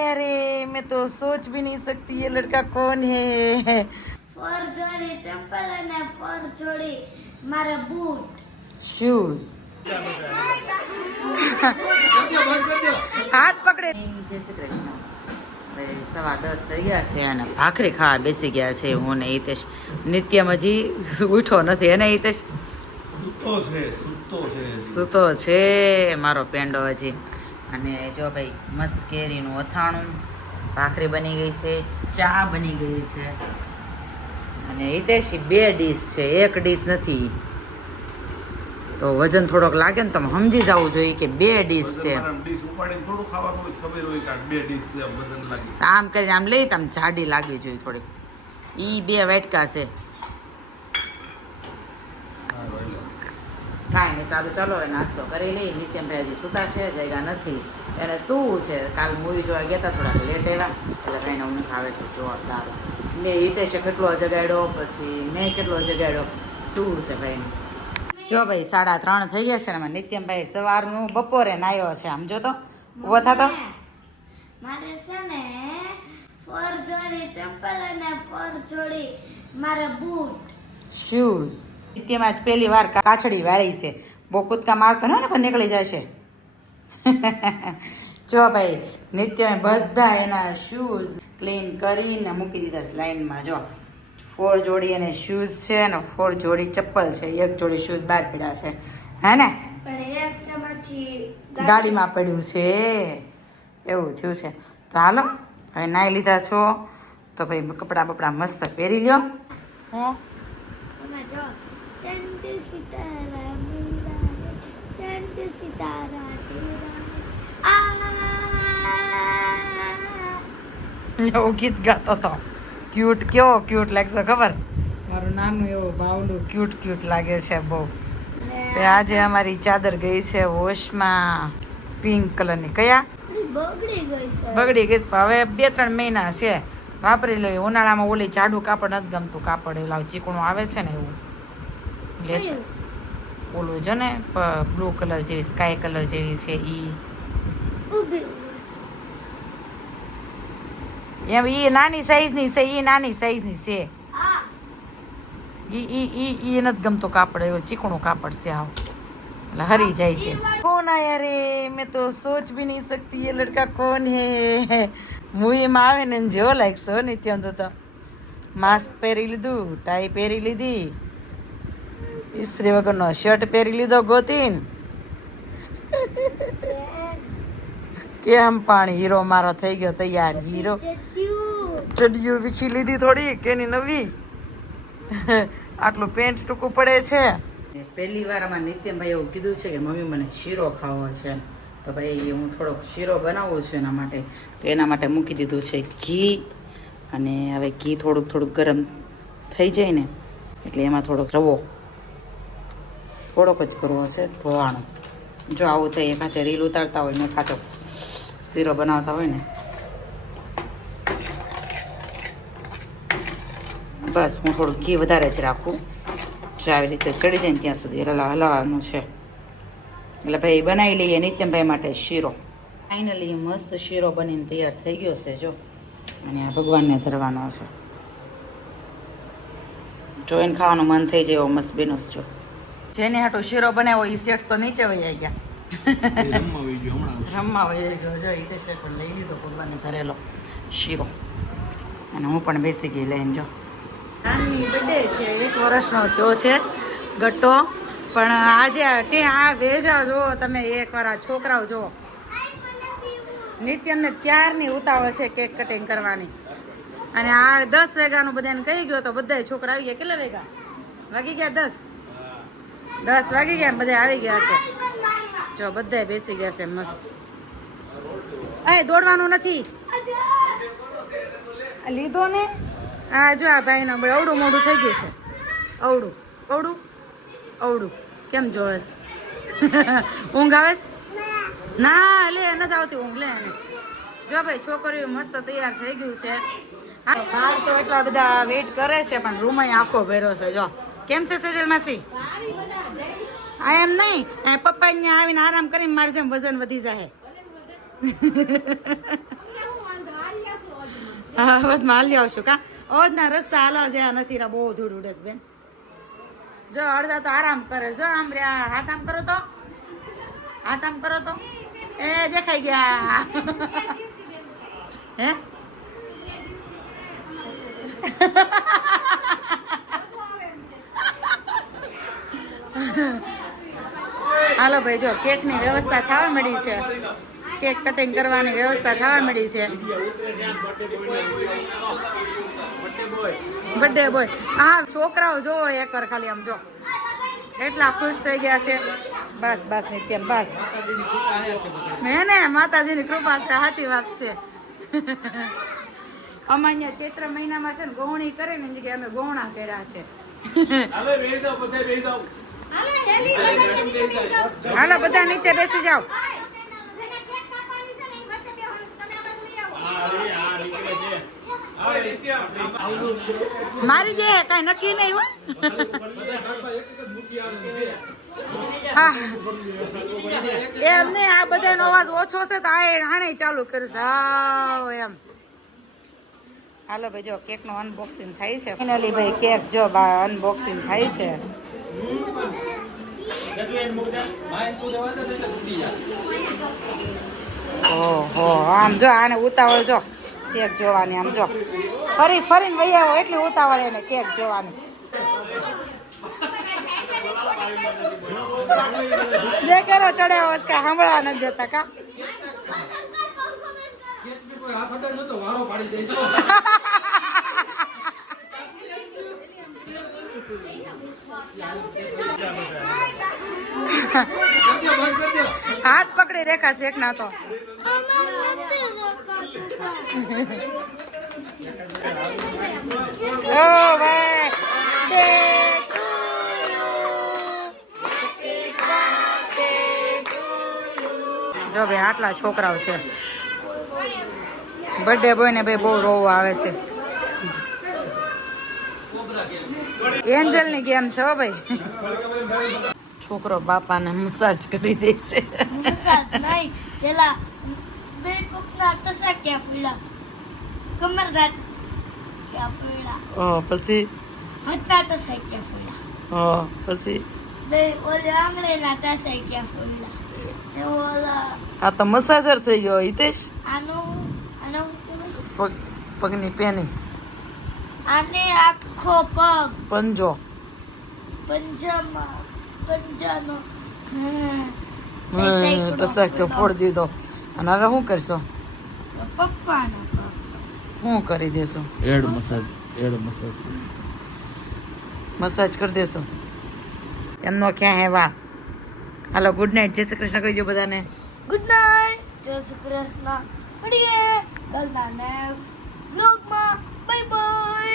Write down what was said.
आया रे, मैं तो सोच भी नहीं सकती ये लड़का कौन है। ફર જોડી ચંપલ અને ફર જોડી મારા બૂટ शूज હાથ પકડે. જય શ્રી કૃષ્ણ. હવે 10:15 થઈ ગયા છે અને ભાખરી ખાવા બેસી ગયા છે હું ને હિતેશ. નિત્યમ હજી ઉઠો નથી એને હિતેશ? સૂતો છે મારો પેંડો હજી. અને જો ભાઈ મસ્ત કેરીનું અથાણું, ભાખરી બની ગઈ છે, ચા બની ગઈ છે. અને હિતેશ 2 ડીશ છે, 1 ડીશ નથી. તો વજન થોડોક લાગે ને તમે સમજી જવું જોઈએ કે 2 ડીશ છે. આમ કરીને આમ લઈ તમે જાડી લાગવી જોઈએ થોડી. ઈ 2 વાટકા છે. કાંઈ નહીં, સારું ચાલો હવે નાસ્તો કરી લઈ. નિત્યમભાઈ હજી સુતા છે, જગ્યા નથી. એને શું છે, કાલ મૂવી જોવા ગયા હતા, થોડાક લેટ આવ્યા એટલે ભાઈને ઊંઘ આવે છે જોરદાર. મેં હિતેશે કેટલો જગાડ્યો, પછી મેં કેટલો જગાડ્યો. શું છે ભાઈને. જો ભાઈ 3:30 થઈ ગયા છે ને નિત્યમભાઈ સવારનું બપોરે નાયો છે. આમ જો તો ઉભો થતો. મારે છે ને ફર જોડી ચંપલ અને ફર જોડી મારા બૂટ શૂઝ. નિત્યમાં જ પહેલી વાર કાછડી વાળી છે. બહુ કૂદકા મારતો ને પણ નીકળી જશે. જો ભાઈ નિત્યમે બધા એના શૂઝ ક્લીન કરીને મૂકી દીધા લાઈનમાં. જો 4 જોડી અને શૂઝ છે અને 4 જોડી ચપ્પલ છે. 1 જોડી શૂઝ બહાર પડ્યા છે, હે ને? પણ એકમાંથી ગાડીમાં પડ્યું છે, એવું થયું છે. તો હાલો હવે નાઈ લીધા છો તો ભાઈ કપડાં બપડા મસ્ત પહેરી લ્યો. એમાં જો ચંદ સિતારા મેરા હે, ચંદ સિતારા તેરા એવું ગીત ગાતો હતો. ક્યુટ, કેવો ક્યુટ લાગશે ખબર? મારું નાનું એવું બાવલું ક્યુટ લાગે છે બહુ. આજે અમારી ચાદર ગઈ છે વોશમાં, પિંક કલરની. કયા? બગડી ગઈ છે. બગડી ગઈ. હવે 2-3 મહિના છે, વાપરી લઈ. ઉનાળામાં ઓલી જાડું કાપડ નથી ગમતું, કાપડ એવું ચીકણું આવે છે ને એવું. એટલે ઓલું જો ને બ્લુ કલર જેવી, સ્કાય કલર જેવી છે ઈ. એમ ઈ નાની સાઈઝની છે, ઈ નાની સાઈઝની છે. ઈ નથી ગમતું કાપડ, એવું ચીકણું કાપડ છે આવ, એટલે હરી જાય છે. કોણ આયા રે, મેં તો સોચ ભી નહીં सकती ये लड़का कौन है. મૂવીમાં આવે ને જેવો લાગશો નિત્યમ તો. માસ્ક પહેરી લીધું, ટાઈ પહેરી લીધી, ઇસ્ત્રી વગરનો શર્ટ પહેરી લીધો ગોતીન. કેમ પાણી હીરો મારો થઈ ગયો તૈયાર. હીરો ચડિયું વીખી લીધી થોડી કેની નવી. આટલું પેન્ટ ટૂંકું પડે છે. પહેલી વાર આમાં નિત્યમભાઈ એવું કીધું છે કે મમ્મી મને શીરો ખાવો છે. તો ભાઈ હું થોડોક શીરો બનાવું છું એના માટે. તો એના માટે મૂકી દીધું છે ઘી. અને હવે ઘી થોડુંક ગરમ થઈ જાય ને એટલે એમાં થોડોક રવો થોડોક જ કરવો છે, ધોવાનો. જો આવું થાય, એક હાથે રીલ ઉતારતા હોય ને એક હાથે શીરો બનાવતા હોય ને. બસ હું થોડું ઘી વધારે જ રાખું, જો આવી રીતે ચડી જાય ને ત્યાં સુધી હલાવવાનું છે. એટલે ભાઈ બનાવી લઈએ નિત્યમભાઈ માટે શીરો. ફાઇનલી મસ્ત શીરો બનીને તૈયાર થઈ ગયો છે જો. અને આ ભગવાનને ધરવાનો છે. જોઈને ખાવાનું મન થઈ જાય એવો મસ્ત બેનો જો. જેને હાટો શીરો બનાવ્યો એ શેઠ તો નીચે વહી ગયા. રમવા વહી ગયો જો. હિતેશ પણ લઈ લીધો ભગવાનને ધરેલો શીરો. અને હું પણ બેસી ગઈ લઈને જો. નાની બર્થડે છે, 1 વર્ષનો થયો છે ગટ્ટો. પણ આજે આ વેજા જો તમે એકવાર આ છોકરાઓ જો. નિત્યમને ક્યારની ઉતાવળ છે કેક કટિંગ કરવાની. અને આ 10 વાગ્યાનું બધાને કહી ગયો તો બધા છોકરા આવી ગયા. કેટલા વાગ્યા વાગી ગયા? 10 વાગી ગયા ને બધા આવી ગયા છે જો. બધા બેસી ગયા છે મસ્ત. દોડવાનું નથી લીધો ને. હા જો આ ભાઈ નું અવડું મોડું થઈ ગયું છે. અવડું કેમ જોવેસ? ઊંઘ આવેસ? ના લે નથી આવતી ઊંઘ. લે એને જો ભાઈ છોકરીઓ મસ્ત તૈયાર થઈ ગયું છે. બહાર તો એટલા બધા વેઇટ કરે છે પણ રૂમ આખો ભર્યો છે જો. કેમ છે સેજલ માસી? આ એમ નહીં, પપ્પા ને આવીને આરામ કરીને મારે જેમ વજન વધી જાય. હા અવધમાં હાલી આવશું કા અવધના રસ્તા હાલવા જ્યાં નથી રા બહુ ધૂળ ઉડે છે બેન જો અડધા તો આરામ કરે જો આમ રે હાથ આમ કરો તો એ દેખાઈ ગયા હે હાલો ભાઈ જો કેકની વ્યવસ્થા થવા મળી છે કેક કટિંગ કરવાની વ્યવસ્થા થવા મળી છે બર્થડે બોય હા છોકરાઓ જોવો એકવાર ખાલી આમ જો એટલા ખુશ થઈ ગયા છે બસ બસ નિત્યમ બસ હે ને માતાજીની કૃપા છે સાચી વાત છે અમે અહીંયા ચૈત્ર મહિનામાં છે ને ગૌણી કરે ને જગ્યાએ અમે ગૌણા કર્યા છે હાલો બધા નીચે બેસી જાઓ મારી દે કઈ નક્કી નહીં હો હા એમ ને આ બધાનો અવાજ ઓછો છે તો આણે ચાલુ કર્યું છે હાવ એમ હાલો ભાઈ જો કેક નું અનબોક્સિંગ થાય છે ફાઇનલી ભાઈ કેક જો અનબોક્સિંગ થાય છે ઓહો આમ જો આને ઉતાવળ જો કેક જોવાની આમ જો ફરીને વહી આવો એટલી ઉતાવળ એને કેક જોવાની જે કરો ચડાવો કે સાંભળવા નથી દેતા કા હાથ પકડી રેખા શેખ ના તો ઓ ભાઈ જો ભાઈ આટલા છોકરાઓ છે બર્થડે બોય ને ભાઈ બહુ રોવું આવે છે એન્જલ ની ગેમ છે હો ભાઈ છોકરો બાપાને મસાજ કરી દે છે નહીં પેલા બે પગના તસા ક્યાં ફૂલા કમર દાંત ક્યાં ફૂલા ઓ પછી હથના તસા ક્યાં ફૂલા ઓ પછી બે ઓલે આંગળીના તસા ક્યાં ફૂલા એ ઓલા આ તો મસાજર થઈ ગયો હિતેશ આનો પગની પેની આને આખો પગ પંજો પંજાનો ટસક્યો ફોડ દીધો અને હવે શું કરશો પપ્પાનો શું કરી દેશો મસાજ કરી દેશો એમનો ક્યાં હે વાળ હાલો ગુડ નાઇટ જય શ્રી કૃષ્ણ કહી દો બધાને ગુડ નાઇટ જય શ્રી કૃષ્ણ મળીએ કાલના નેક્સ્ટ વ્લોગમાં બાય બાય